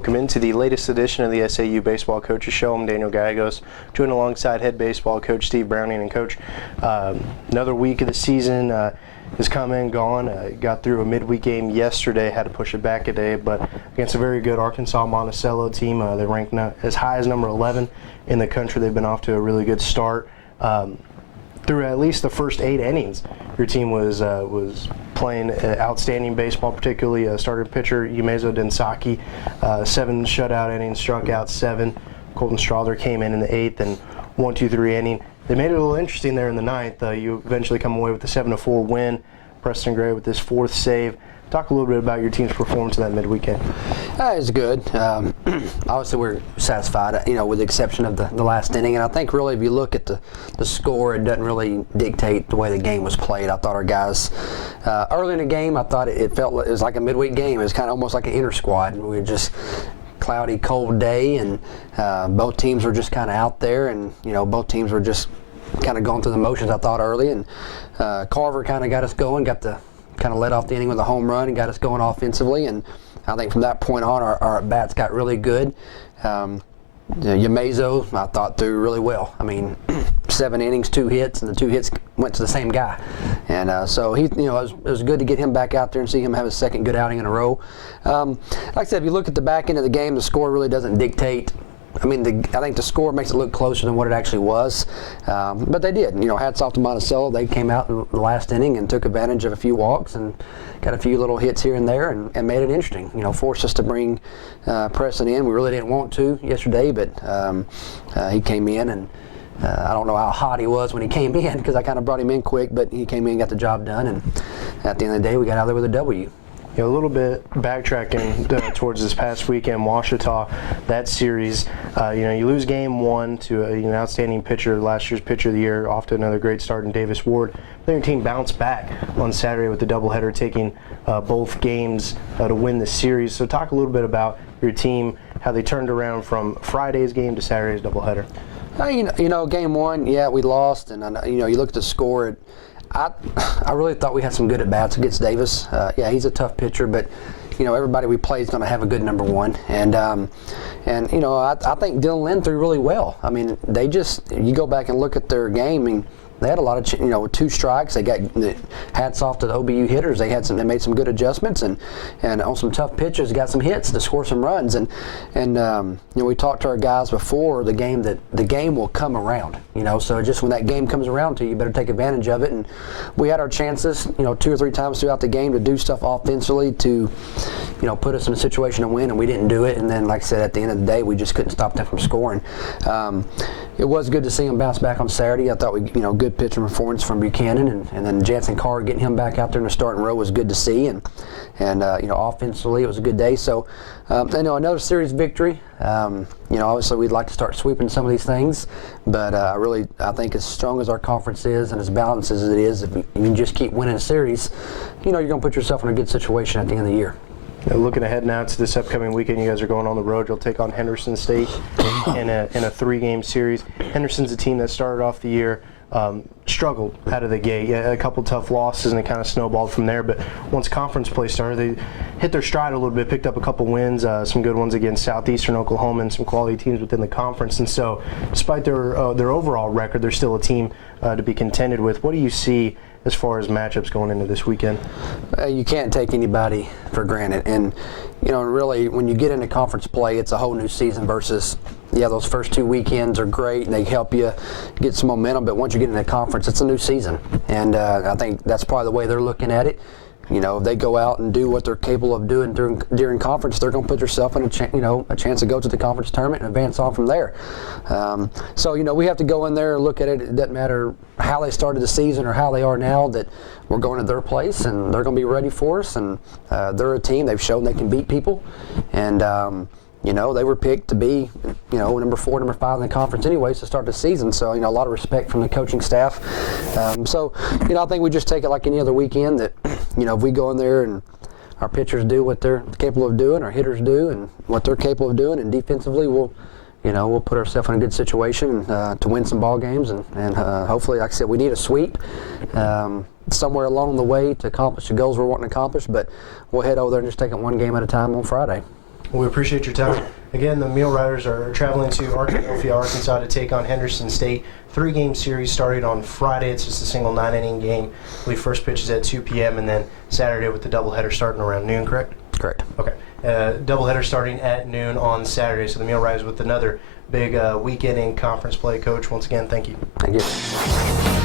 welcome into the latest edition of the SAU Baseball Coaches Show. I'm Daniel Gallegos, joined alongside head baseball coach Steve Browning. And Coach, another week of the season has come and gone. Got through a midweek game yesterday, had to push it back a day, but against a very good Arkansas Monticello team. They're ranked as high as number 11 in the country. They've been off to a really good start. Through at least the first 8 innings, your team was playing outstanding baseball, particularly starting pitcher Umezo Densaki, 7 shutout innings, struck out 7. Colton Strother came in the 8th and 1-2-3 inning. They made it a little interesting there in the 9th. You eventually come away with a 7-4 win. Preston Gray with his 4th save. Talk a little bit about your team's performance in that midweek game. It's good. Obviously, we're satisfied, with the exception of the last inning. And I think really, if you look at the score, it doesn't really dictate the way the game was played. I thought our guys, early in the game, I thought it was like a midweek game. It was kind of almost like an inter squad. We were just cloudy, cold day, and both teams were just kind of out there, and both teams were just kind of going through the motions. I thought early, and Carver kind of got us going, kind of led off the inning with a home run and got us going offensively, and I think from that point on our at-bats got really good. Umezo, I thought, threw really well. 7 innings, 2 hits, and the 2 hits went to the same guy. And so he, it was good to get him back out there and see him have his second good outing in a row. Like I said, if you look at the back end of the game, the score really doesn't dictate. I think the score makes it look closer than what it actually was, but they did. Hats off to Monticello. They came out in the last inning and took advantage of a few walks and got a few little hits here and there and made it interesting. Forced us to bring Preston in. We really didn't want to yesterday, but he came in, and I don't know how hot he was when he came in because I kind of brought him in quick, but he came in and got the job done, and at the end of the day, we got out there with a W. A little bit backtracking towards this past weekend, Ouachita, that series, you lose game 1 to an outstanding pitcher, last year's pitcher of the year, off to another great start in Davis Ward. Then your team bounced back on Saturday with the doubleheader, taking both games to win the series. So talk a little bit about your team, how they turned around from Friday's game to Saturday's doubleheader. Game 1, we lost, and you look at the score. I really thought we had some good at-bats against Davis. He's a tough pitcher, but everybody we play is going to have a good number 1. And I think Dylan Lynn threw really well. You go back and look at their game, they had a lot of 2 strikes. They got hats off to the OBU hitters. They made some good adjustments, and on some tough pitches, got some hits to score some runs. And we talked to our guys before the game that the game will come around. So just when that game comes around to you, better take advantage of it. And we had our chances, 2 or 3 times throughout the game to do stuff offensively to, put us in a situation to win, and we didn't do it. And then, like I said, at the end of the day, we just couldn't stop them from scoring. It was good to see them bounce back on Saturday. I thought good pitching performance from Buchanan, and then Jansen Carr getting him back out there in the starting row was good to see, and offensively it was a good day. So another series victory. Obviously we'd like to start sweeping some of these things, but I think as strong as our conference is and as balanced as it is, if you just keep winning a series, you're going to put yourself in a good situation at the end of the year. Looking ahead now to this upcoming weekend, you guys are going on the road. You'll take on Henderson State in a 3-game series. Henderson's a team that started off the year struggled out of the gate. A couple tough losses, and it kind of snowballed from there. But once conference play started, they hit their stride a little bit, picked up a couple wins, some good ones against Southeastern Oklahoma and some quality teams within the conference. And so, despite their overall record, they're still a team to be contended with. What do you see as far as matchups going into this weekend? You can't take anybody for granted, and really when you get into conference play, it's a whole new season versus those first 2 weekends are great and they help you get some momentum, but once you get into conference, it's a new season, and I think that's probably the way they're looking at it. If they go out and do what they're capable of doing during conference, they're going to put themselves in a chance to go to the conference tournament and advance on from there. So we have to go in there and look at it. It doesn't matter how they started the season or how they are now, that we're going to their place and they're going to be ready for us. And they're a team. They've shown they can beat people, and they were picked to be, number 4, number 5 in the conference anyways to start the season. So, a lot of respect from the coaching staff. I think we just take it like any other weekend that, if we go in there and our pitchers do what they're capable of doing, our hitters do and what they're capable of doing, and defensively we'll put ourselves in a good situation to win some ball games, and hopefully, like I said, we need a sweep somewhere along the way to accomplish the goals we're wanting to accomplish, but we'll head over there and just take it one game at a time on Friday. We appreciate your time. Again, the Meal Riders are traveling to Arkadelphia, Arkansas to take on Henderson State. 3-game series starting on Friday. It's just a single 9-inning game. We first pitch is at 2 p.m. and then Saturday with the doubleheader starting around noon, correct? Correct. Okay. Doubleheader starting at noon on Saturday. So the Meal Riders with another big weekend in conference play. Coach, once again, thank you. Thank you.